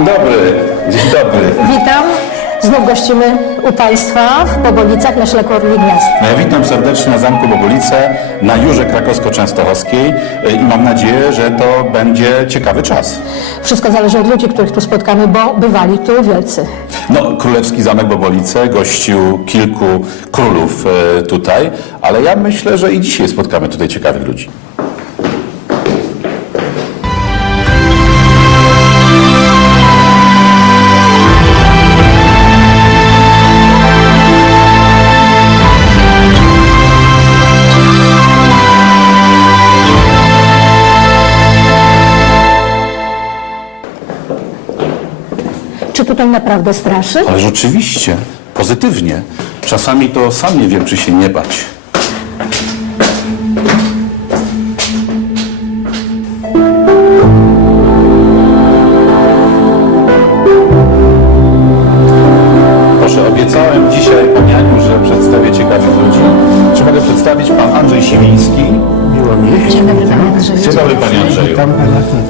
Dzień dobry, dzień dobry. Witam. Znów gościmy u Państwa w Pobolicach na szlaku Orli Gniazd. No ja witam serdecznie na Zamku Bobolice, na Jurze Krakowsko-Częstochowskiej y, i mam nadzieję, że to będzie ciekawy czas. Wszystko zależy od ludzi, których tu spotkamy, bo bywali tu wielcy. No, Królewski Zamek Bobolice gościł kilku królów y, tutaj, ale ja myślę, że i dzisiaj spotkamy tutaj ciekawych ludzi. Naprawdę straszy? Ale rzeczywiście, pozytywnie. Czasami to sam nie wiem, czy się nie bać. Proszę, obiecałem dzisiaj Pani Aniu, że przedstawię ciekawych ludzi. Czy mogę przedstawić Pan Andrzej Siwiński? Miło mi. Dzień dobry, Panie Andrzeju. Dzień dobry Panie Andrzeju.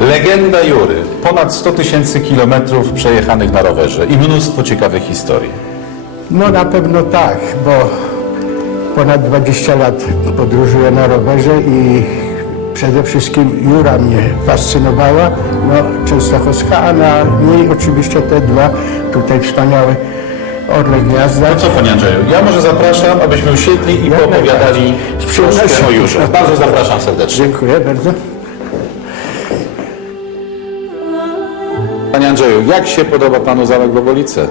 Legenda Jury. Ponad 100 tysięcy kilometrów przejechanych na rowerze i mnóstwo ciekawych historii. No na pewno tak, bo ponad 20 lat podróżuję na rowerze i przede wszystkim Jura mnie fascynowała, no Częstochowska, a na niej oczywiście te dwa tutaj wspaniałe Orle Gniazda. No co Panie Andrzeju, ja może zapraszam, abyśmy usiedli i poopowiadali. Z przyjemnością. Jurze. Bardzo zapraszam serdecznie. Dziękuję bardzo. Panie Andrzeju, jak się podoba Panu Zamek Bobolice?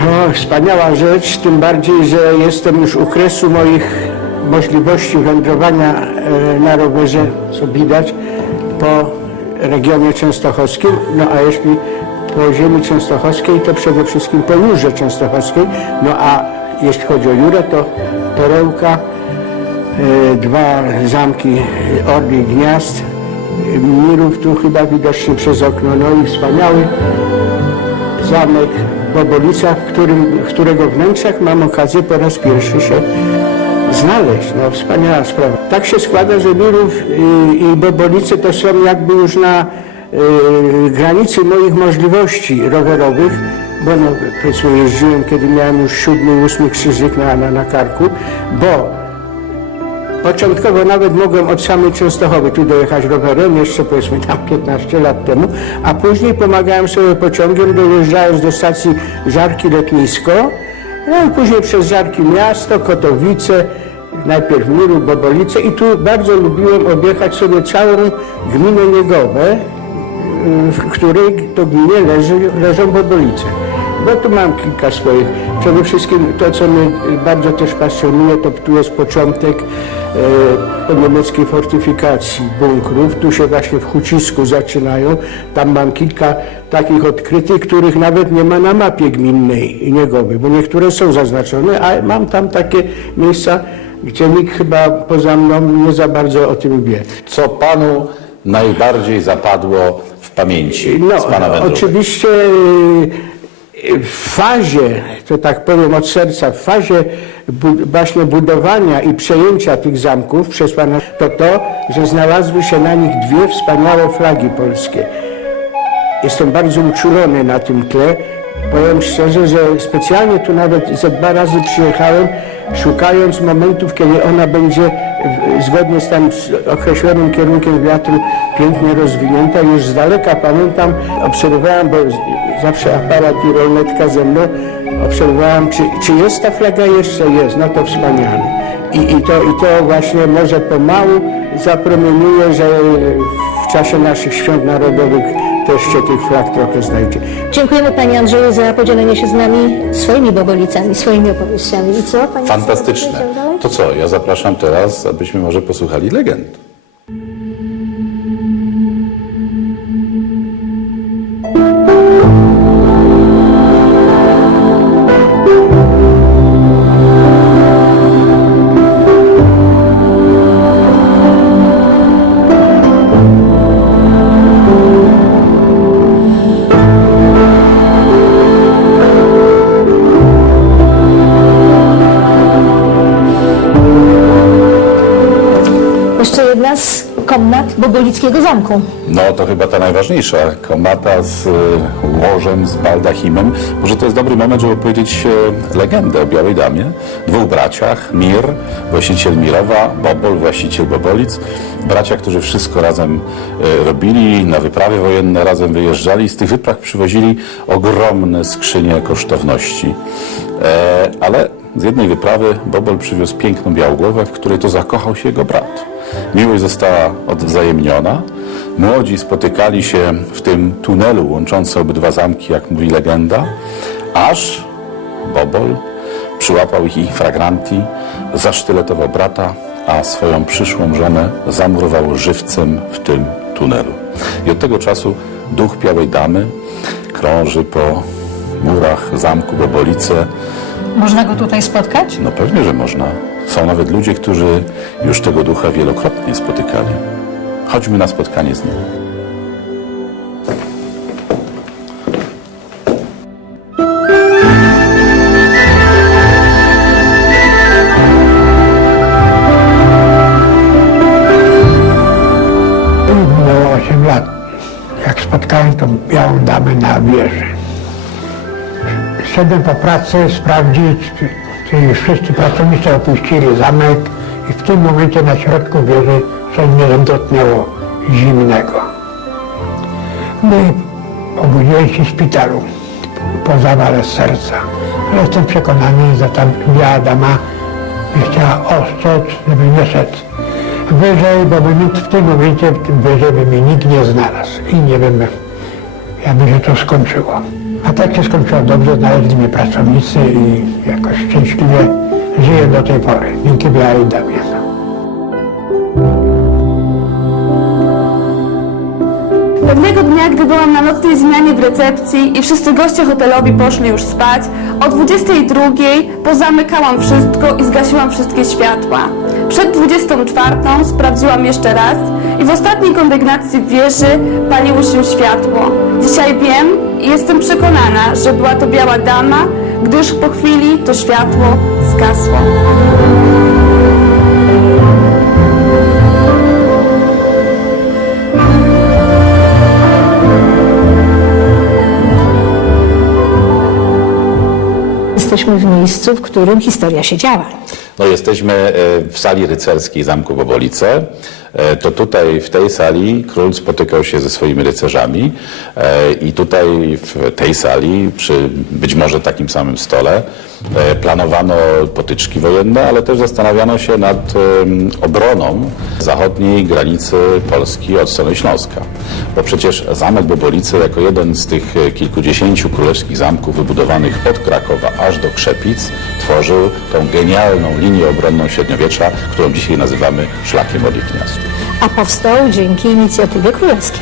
O, wspaniała rzecz, tym bardziej, że jestem już u kresu moich możliwości wędrowania e, na rowerze, co widać, po regionie częstochowskim. No a jeśli po ziemi częstochowskiej, to przede wszystkim po Jurze Częstochowskiej. No a jeśli chodzi o Jurę, to Perełka, e, dwa zamki Orli Gniazd, Mirów tu chyba widoczny przez okno, no i wspaniały zamek Bobolica, w, którym, którego wnętrzach mam okazję po raz pierwszy się znaleźć. No wspaniała sprawa. Tak się składa, że Mirów i, i Bobolice to są jakby już na y, granicy moich możliwości rowerowych, bo no, powiedzmy jeździłem, kiedy miałem już siódmy, ósmy krzyżyk na, na, na karku, bo Początkowo nawet mogłem od samej Częstochowy tu dojechać rowerem, jeszcze powiedzmy tam 15 lat temu, a później pomagałem sobie pociągiem, dojeżdżając do stacji Żarki Letnisko, no i później przez Żarki Miasto, Kotowice, najpierw Mirów, Bobolice i tu bardzo lubiłem objechać sobie całą gminę Niegowe, w której to gminie leży, leżą Bobolice. Bo tu mam kilka swoich. Przede wszystkim to, co mnie bardzo też pasjonuje, to tu jest początek e, niemieckiej fortyfikacji bunkrów. Tu się właśnie w Hucisku zaczynają. Tam mam kilka takich odkrytych, których nawet nie ma na mapie gminnej Niegowy, bo niektóre są zaznaczone, a mam tam takie miejsca, gdzie nikt chyba poza mną nie za bardzo o tym wie. Co Panu najbardziej zapadło pamięci No, z Pana wędrówek? oczywiście y, w fazie, to tak powiem od serca, w fazie bu właśnie budowania i przejęcia tych zamków przez pana, to to, że znalazły się na nich dwie wspaniałe flagi polskie. Jestem bardzo uczulony na tym tle. Powiem szczerze, że specjalnie tu nawet ze dwa razy przyjechałem, szukając momentów, kiedy ona będzie zgodnie z tam z określonym kierunkiem wiatru pięknie rozwinięta. Już z daleka pamiętam, obserwowałem, bo zawsze aparat i rolnetka ze mną, obserwowałem, czy, czy jest ta flaga jeszcze jest, no to wspaniale. I, i, to, I to właśnie może pomału zapromieniuje, że w czasie naszych świąt narodowych też się tych flag trochę znajdzie. Dziękujemy Panie Andrzeju za podzielenie się z nami swoimi Bobolicami, swoimi opowieściami. I co? Panie Fantastyczne. To co, ja zapraszam teraz, abyśmy może posłuchali legend. Komnat Bobolickiego Zamku. No to chyba ta najważniejsza komnata z e, łożem, z baldachimem. Może to jest dobry moment, żeby opowiedzieć e, legendę o Białej Damie. Dwóch braciach, Mir, właściciel Mirowa, Bobol, właściciel Bobolic. Bracia, którzy wszystko razem e, robili, na wyprawy wojenne razem wyjeżdżali. Z tych wypraw przywozili ogromne skrzynie kosztowności. E, ale z jednej wyprawy Bobol przywiózł piękną białogłowę, w której to zakochał się jego brat. Miłość została odwzajemniona. Młodzi spotykali się w tym tunelu łączącym obydwa zamki, jak mówi legenda, aż Bobol przyłapał ich fragranti, zasztyletował brata, a swoją przyszłą żonę zamurował żywcem w tym tunelu. I od tego czasu duch Białej Damy krąży po murach zamku Bobolice, Można go tutaj spotkać? no pewnie, że można. Są nawet ludzie, którzy już tego ducha wielokrotnie spotykali. Chodźmy na spotkanie z nim. Było 8 lat. Jak spotkałem tą białą damę na wieży. Szedłem po pracy sprawdzić, wszyscy pracownicy opuścili zamek i w tym momencie na środku wieży coś mnie dotknęło zimnego. No i obudziłem się w szpitalu po zawale serca. Ale jestem przekonany, że ta biała dama mnie chciała ostrzec, żeby nie szedł wyżej, bo bym w tym momencie wyżej by mnie nikt nie znalazł i nie wiem, jakby się to skończyło. A tak się skończyło dobrze, znaleźli mnie pracownicy i jakoś szczęśliwie żyję do tej pory, dzięki białej damie. Pewnego dnia, gdy byłam na nocnej zmianie w recepcji i wszyscy goście hotelowi poszli już spać, o 22 pozamykałam wszystko i zgasiłam wszystkie światła. Przed 24 sprawdziłam jeszcze raz i w ostatniej kondygnacji wieży paliło się światło. Dzisiaj wiem i jestem przekonana, że była to biała dama, gdyż po chwili to światło zgasło. Jesteśmy w miejscu, w którym historia się działa. No, jesteśmy e, w sali rycerskiej Zamku Bobolice. E, To tutaj, w tej sali, król spotykał się ze swoimi rycerzami e, i tutaj, w tej sali, przy być może takim samym stole, e, planowano potyczki wojenne, ale też zastanawiano się nad obroną zachodniej granicy Polski od strony Śląska. Bo przecież Zamek Bobolice, jako jeden z tych kilkudziesięciu królewskich zamków wybudowanych od Krakowa aż do Krzepic, tworzył tą genialną linię obronną średniowiecza, którą dzisiaj nazywamy szlakiem Gniazd. A powstał dzięki inicjatywie królewskiej.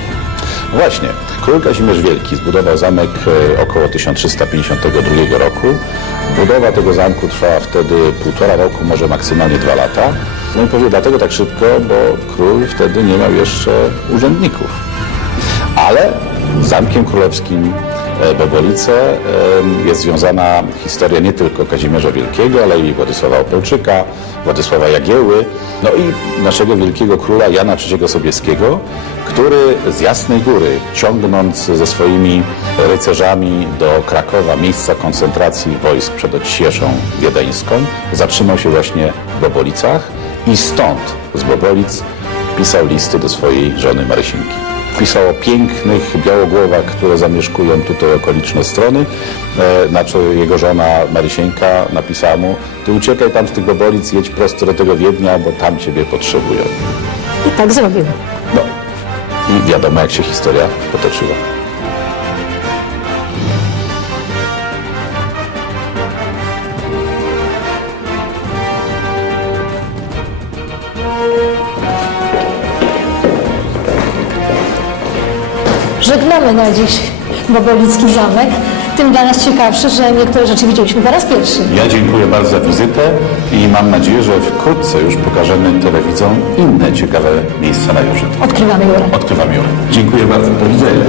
Właśnie, król Kazimierz Wielki zbudował zamek e, około 1352 roku. Budowa tego zamku trwała wtedy półtora roku, może maksymalnie dwa lata. No i dlatego tak szybko, bo król wtedy nie miał jeszcze urzędników. Ale Zamkiem Królewskim Bobolice e, jest związana historia nie tylko Kazimierza Wielkiego, ale i Władysława Opolczyka, Władysława Jagieły, no i naszego wielkiego króla Jana III Sobieskiego, który z Jasnej Góry, ciągnąc ze swoimi rycerzami do Krakowa, miejsca koncentracji wojsk przed Odsieczą Wiedeńską, zatrzymał się właśnie w Bobolicach i stąd, z Bobolic, pisał listy do swojej żony Marysinki. Pisał o pięknych białogłowach, które zamieszkują tutaj okoliczne strony. E, znaczy jego żona Marysieńka napisała mu, ty uciekaj tam z tych Bobolic, jedź prosto do tego Wiednia, bo tam ciebie potrzebują. I tak zrobił. No i wiadomo, jak się historia potoczyła. Żegnamy na dziś Bobolicki Zamek. Tym dla nas ciekawsze, że niektóre rzeczy widzieliśmy po raz pierwszy. Ja dziękuję bardzo za wizytę i mam nadzieję, że wkrótce już pokażemy telewidzom inne ciekawe miejsca na Jurze. Odkrywamy Jurę. Odkrywam Jurę. Dziękuję bardzo. Do widzenia.